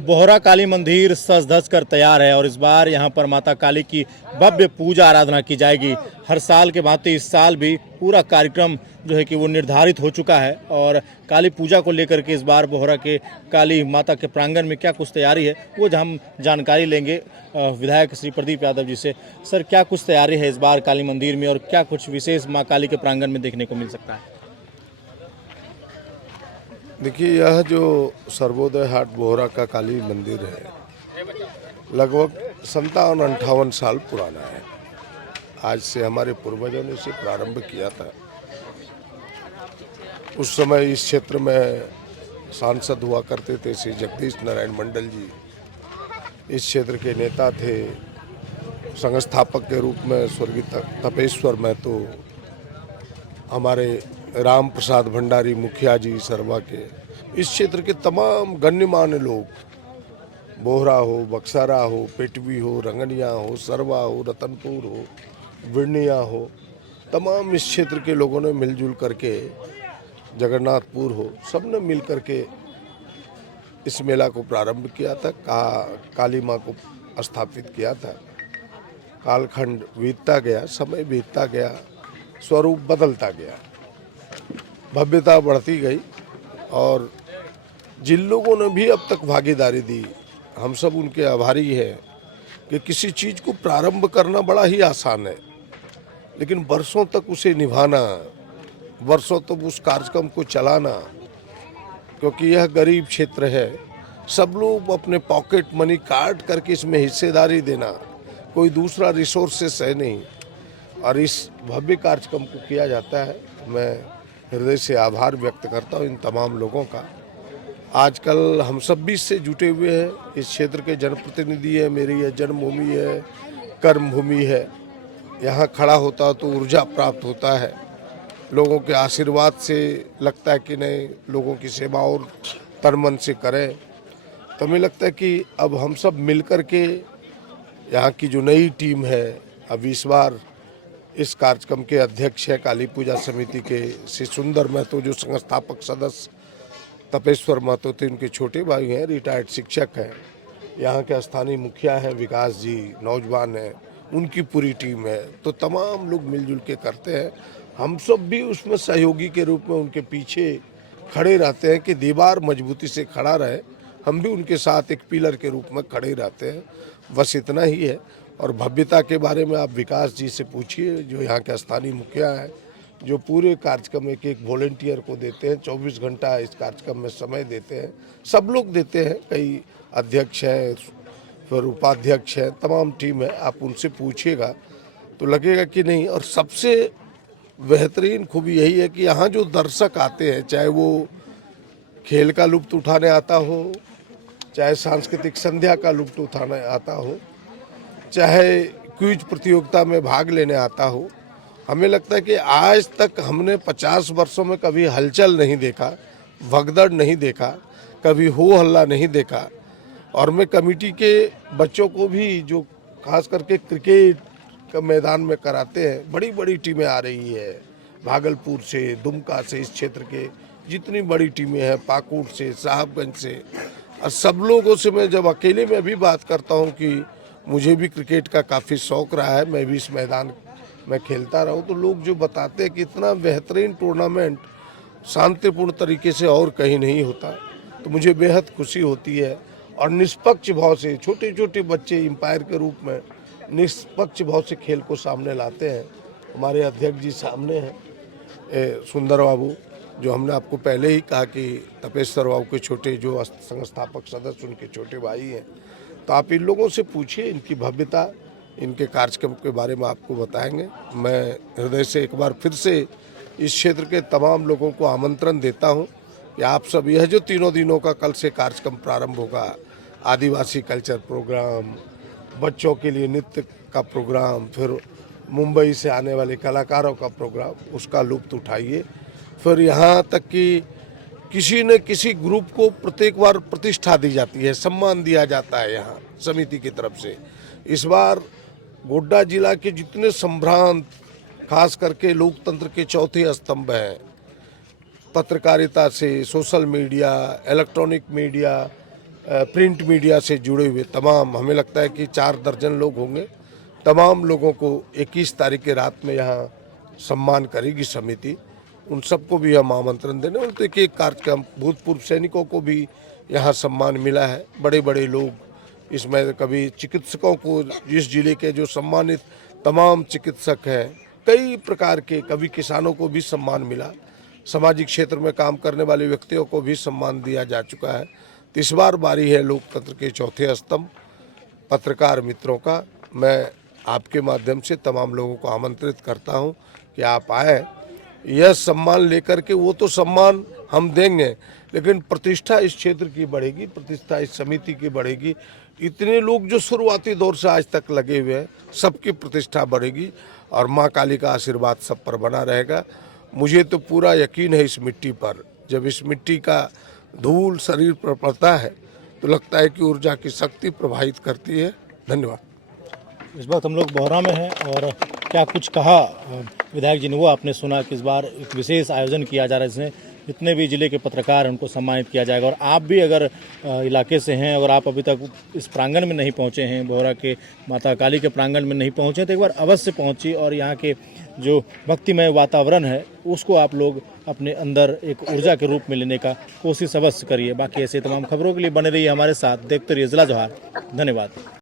बोहरा काली मंदिर सज धज कर तैयार है और इस बार यहाँ पर माता काली की भव्य पूजा आराधना की जाएगी। हर साल के भांति इस साल भी पूरा कार्यक्रम जो है कि वो निर्धारित हो चुका है और काली पूजा को लेकर के इस बार बोहरा के काली माता के प्रांगण में क्या कुछ तैयारी है वो हम जानकारी लेंगे विधायक श्री प्रदीप यादव जी से। सर, क्या कुछ तैयारी है इस बार काली मंदिर में और क्या कुछ विशेष माँ काली के प्रांगण में देखने को मिल सकता है? देखिए, यह जो सर्वोदय हाट बोहरा का काली मंदिर है लगभग 57-58 साल पुराना है। आज से हमारे पूर्वजों ने इसे प्रारंभ किया था। उस समय इस क्षेत्र में सांसद हुआ करते थे श्री जगदीश नारायण मंडल जी। इस क्षेत्र के नेता थे। संस्थापक के रूप में स्वर्गीय तपेश्वर महतो, हमारे राम प्रसाद भंडारी मुखिया जी सरवा के, इस क्षेत्र के तमाम गण्यमान्य लोग, बोहरा हो, बक्सारा हो, पेटवी हो, रंगनिया हो, सरवा हो, रतनपुर हो, बिरनिया हो, तमाम इस क्षेत्र के लोगों ने मिलजुल करके, जगन्नाथपुर हो, सब ने मिल करके इस मेला को प्रारंभ किया था। काली माँ को स्थापित किया था। कालखंड बीतता गया, समय बीतता गया, स्वरूप बदलता गया, भव्यता बढ़ती गई और जिन लोगों ने भी अब तक भागीदारी दी, हम सब उनके आभारी हैं कि किसी चीज़ को प्रारंभ करना बड़ा ही आसान है, लेकिन वर्षों तक उसे निभाना, वर्षों तक उस कार्यक्रम को चलाना, क्योंकि यह गरीब क्षेत्र है। सब लोग अपने पॉकेट मनी काट करके इसमें हिस्सेदारी देना, कोई दूसरा रिसोर्सेस है नहीं, और इस भव्य कार्यक्रम को किया जाता है। मैं हृदय से आभार व्यक्त करता हूँ इन तमाम लोगों का। आजकल हम सब भी इससे जुटे हुए हैं। इस क्षेत्र के जनप्रतिनिधि है, मेरी यह जन्मभूमि है, कर्मभूमि है। यहाँ खड़ा होता है तो ऊर्जा प्राप्त होता है। लोगों के आशीर्वाद से लगता है कि नहीं, लोगों की सेवा और तन मन से करें। तो हमें लगता है कि अब हम सब मिल कर के यहाँ की जो नई टीम है, अब इस बार इस कार्यक्रम के अध्यक्ष है काली पूजा समिति के श्री सुंदर महतो, जो संस्थापक सदस्य तपेश्वर महतो थे, उनके छोटे भाई हैं, रिटायर्ड शिक्षक हैं। यहाँ के स्थानीय मुखिया हैं विकास जी, नौजवान हैं, उनकी पूरी टीम है। तो तमाम लोग मिलजुल के करते हैं। हम सब भी उसमें सहयोगी के रूप में उनके पीछे खड़े रहते हैं कि दीवार मजबूती से खड़ा रहे। हम भी उनके साथ एक पिलर के रूप में खड़े रहते हैं। बस इतना ही है। और भव्यता के बारे में आप विकास जी से पूछिए, जो यहाँ के स्थानीय मुखिया हैं, जो पूरे कार्यक्रम एक एक वॉलेंटियर को देते हैं, 24 घंटा इस कार्यक्रम में समय देते हैं। सब लोग देते हैं, कई अध्यक्ष हैं, फिर उपाध्यक्ष हैं, तमाम टीम है। आप उनसे पूछिएगा तो लगेगा कि नहीं। और सबसे बेहतरीन खूबी यही है कि यहाँ जो दर्शक आते हैं, चाहे वो खेल का लुत्फ उठाने आता हो, चाहे सांस्कृतिक संध्या का लुत्फ उठाने आता हो, चाहे क्विज प्रतियोगिता में भाग लेने आता हो, हमें लगता है कि आज तक हमने 50 वर्षों में कभी हलचल नहीं देखा, भगदड़ नहीं देखा, कभी हो हल्ला नहीं देखा। और मैं कमेटी के बच्चों को भी, जो खास करके क्रिकेट का मैदान में कराते हैं, बड़ी बड़ी टीमें आ रही है, भागलपुर से, दुमका से, इस क्षेत्र के जितनी बड़ी टीमें हैं, पाकुड़ से, साहबगंज से, और सब लोगों से मैं जब अकेले में भी बात करता हूं कि मुझे भी क्रिकेट का काफ़ी शौक़ रहा है, मैं भी इस मैदान में खेलता रहा हूँ, तो लोग जो बताते हैं कि इतना बेहतरीन टूर्नामेंट शांतिपूर्ण तरीके से और कहीं नहीं होता, तो मुझे बेहद खुशी होती है। और निष्पक्ष भाव से छोटे छोटे बच्चे एम्पायर के रूप में निष्पक्ष भाव से खेल को सामने लाते हैं। हमारे अध्यक्ष जी सामने हैं, सुंदर बाबू, जो हमने आपको पहले ही कहा कि तपेश्वर बाबू के छोटे जो संस्थापक सदस्य, उनके छोटे भाई हैं। तो आप इन लोगों से पूछिए, इनकी भव्यता, इनके कार्यक्रम के बारे में आपको बताएंगे। मैं हृदय से एक बार फिर से इस क्षेत्र के तमाम लोगों को आमंत्रण देता हूं कि आप सब, यह जो 3 दिनों का कल से कार्यक्रम प्रारंभ होगा, आदिवासी कल्चर प्रोग्राम, बच्चों के लिए नृत्य का प्रोग्राम, फिर मुंबई से आने वाले कलाकारों का प्रोग्राम, उसका लुत्फ उठाइए। फिर यहाँ तक कि किसी न किसी ग्रुप को प्रत्येक बार प्रतिष्ठा दी जाती है, सम्मान दिया जाता है यहाँ समिति की तरफ से। इस बार गोड्डा जिला के जितने संभ्रांत, खास करके लोकतंत्र के चौथे स्तंभ हैं, पत्रकारिता से, social media, electronic media, print media से जुड़े हुए तमाम, हमें लगता है कि 4 दर्जन लोग होंगे, तमाम लोगों को 21 तारीख की रात में यहाँ सम्मान करेगी समिति। उन सबको भी हम आमंत्रण देने, उन एक एक कार्यक्रम, भूतपूर्व सैनिकों को भी यहाँ सम्मान मिला है। बड़े बड़े लोग इसमें, कभी चिकित्सकों को, इस जिले के जो सम्मानित तमाम चिकित्सक हैं, कई प्रकार के, कभी किसानों को भी सम्मान मिला, सामाजिक क्षेत्र में काम करने वाले व्यक्तियों को भी सम्मान दिया जा चुका है। तो इस बार बारी है लोकतंत्र के चौथे स्तंभ पत्रकार मित्रों का। मैं आपके माध्यम से तमाम लोगों को आमंत्रित करता हूं कि आप आए, यह सम्मान लेकर के। वो तो सम्मान हम देंगे, लेकिन प्रतिष्ठा इस क्षेत्र की बढ़ेगी, प्रतिष्ठा इस समिति की बढ़ेगी। इतने लोग जो शुरुआती दौर से आज तक लगे हुए हैं, सबकी प्रतिष्ठा बढ़ेगी और माँ काली का आशीर्वाद सब पर बना रहेगा। मुझे तो पूरा यकीन है इस मिट्टी पर, जब इस मिट्टी का धूल शरीर पर पड़ता है तो लगता है कि ऊर्जा की शक्ति प्रभावित करती है। धन्यवाद। इस वक्त हम लोग बोहरा में हैं और क्या कुछ कहा विधायक जी ने वो आपने सुना कि इस बार एक विशेष आयोजन किया जा रहा है, जिसमें जितने भी जिले के पत्रकार हैं उनको सम्मानित किया जाएगा। और आप भी अगर इलाके से हैं, अगर आप अभी तक इस प्रांगण में नहीं पहुंचे हैं, बोहरा के माता काली के प्रांगण में नहीं पहुंचे, तो एक बार अवश्य पहुंचिए और यहाँ के जो भक्तिमय वातावरण है उसको आप लोग अपने अंदर एक ऊर्जा के रूप में लेने का कोशिश अवश्य करिए। बाकी ऐसे तमाम खबरों के लिए बने रहिए हमारे साथ, देखते रहिए जिला जोहार। धन्यवाद।